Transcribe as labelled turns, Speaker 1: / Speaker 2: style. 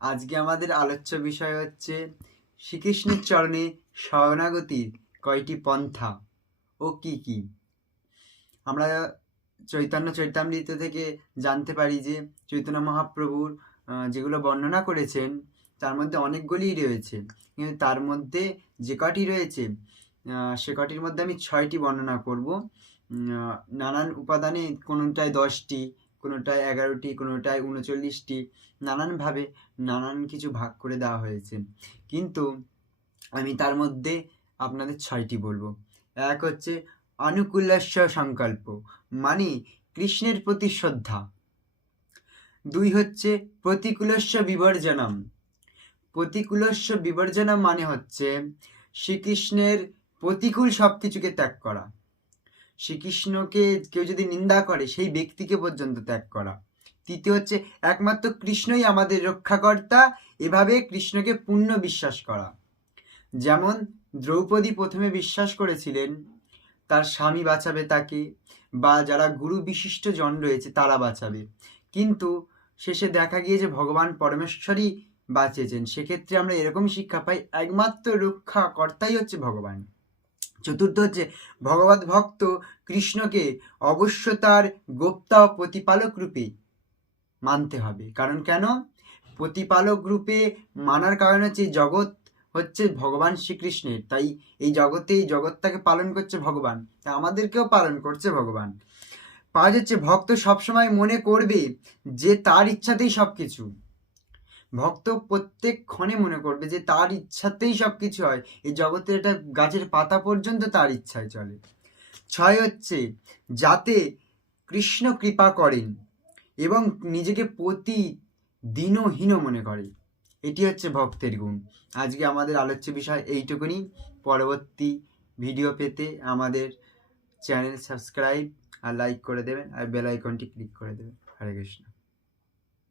Speaker 1: আজকে আমাদের আলোচ্য বিষয় হচ্ছে শ্রীকৃষ্ণের চরণে শরণাগতির কয়টি পন্থা ও কি কি? আমরা চৈতন্য চৈতামৃত থেকে জানতে পারি যে চৈতন্য মহাপ্রভুর যেগুলো বর্ণনা করেছেন, তার মধ্যে অনেকগুলিই রয়েছে। কিন্তু তার মধ্যে যে কটি রয়েছে সে কটির মধ্যে আমি ছয়টি বর্ণনা করব। নানান উপাদানে কোনোটায় দশটি কোনোটায় এগারোটি, কোনোটায় উনচল্লিশটি, নানানভাবে নানান কিছু ভাগ করে দেওয়া হয়েছে। কিন্তু আমি তার মধ্যে আপনাদের ছয়টি বলব। এক হচ্ছে অনুকূলস্য সংকল্প মানে কৃষ্ণের প্রতি শ্রদ্ধা। দুই হচ্ছে প্রতিকূলস্য বিবর্জনম। প্রতিকূলস্য বিবর্জনম মানে হচ্ছে শ্রীকৃষ্ণের প্রতিকূল সব কিছুকে ত্যাগ করা। শ্রীকৃষ্ণকে কেউ যদি নিন্দা করে, সেই ব্যক্তিকে পর্যন্ত ত্যাগ করা। তৃতীয় হচ্ছে, একমাত্র কৃষ্ণই আমাদের রক্ষাকর্তা, এভাবে কৃষ্ণকে পূর্ণ বিশ্বাস করা। যেমন দ্রৌপদী প্রথমে বিশ্বাস করেছিলেন, তার স্বামী বাঁচাবে তাকে, বা যারা গুরু বিশিষ্ট জন রয়েছে, তারা বাঁচাবে। কিন্তু শেষে দেখা গিয়ে যে ভগবান পরমেশ্বরই বাঁচিয়েছেন। সেক্ষেত্রে আমরা এরকম শিক্ষা পাই, একমাত্র রক্ষাকর্তাই হচ্ছে ভগবান। চতুর্থ হচ্ছে ভগবত ভক্ত কৃষ্ণকে অবশ্য তার গোপ্তা প্রতিপালক রূপে মানতে হবে। কারণ কেন? প্রতিপালক রূপে মানার কারণ হচ্ছে জগৎ হচ্ছে ভগবান শ্রীকৃষ্ণের। তাই এই জগতে, এই জগৎটাকে পালন করছে ভগবান। তা আমাদেরকেও পালন করছে ভগবান। পাওয়া যাচ্ছে ভক্ত সবসময় মনে করবে যে তার ইচ্ছাতেই সব কিছু ভক্ত প্রত্যেক ক্ষণে মনে করবে যে তার ইচ্ছাতেই সব কিছু হয়। এই জগতের এটা গাছের পাতা পর্যন্ত তার ইচ্ছায় চলে। ছয় হচ্ছে, যাতে কৃষ্ণ কৃপা করেন এবং নিজেকে প্রতি দিনহীন মনে করে। এটি হচ্ছে ভক্তের গুণ। আজকে আমাদের আলোচ্য বিষয় এইটুকুনি। পরবর্তী ভিডিও পেতে আমাদের চ্যানেল সাবস্ক্রাইব আর লাইক করে দেবেন আর বেল আইকনটি ক্লিক করে দেবেন। হরে কৃষ্ণ।